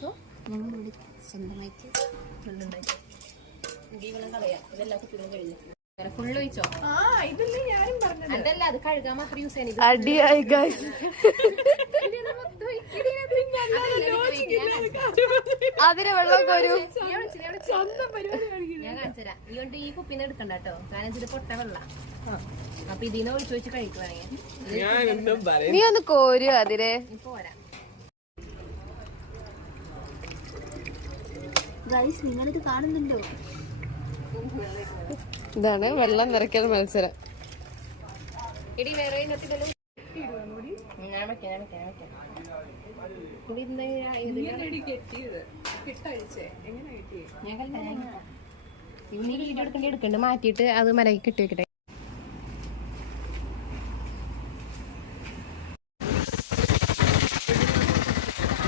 So ഞങ്ങളിവിടെ സ്വന്തമായിട്ട് full ഒഴിച്ചോ? അതല്ല, അത് കഴുകാൻ മാത്രം യൂസ് ചെയ്യുന്നത്. അടിയായി ഗൈസ്. അതിന് വെള്ളം കോരൂ. ഞാൻ കാണിച്ചുതരാം. ഇതുകൊണ്ട് ഈ കുപ്പിന്ന് എടുക്കണ്ട കേട്ടോ, കാരണം ഇത് പൊട്ട വെള്ള. അപ്പൊ ഇതിനെ ഒഴിച്ചു വെച്ച് കഴിക്കുവാണെങ്കിൽ നീ ഒന്ന് കോരൂ അതിരെ. പോരാ. നിങ്ങളിത് കാണുന്നുണ്ടോ? ഇതാണ് വെള്ളം നിറയ്ക്കൽ മത്സരം. ഇടി വേറെ എടുക്കണ്ട് മാറ്റിയിട്ട് അത് മലയിൽ കെട്ടി വെക്കട്ടെ.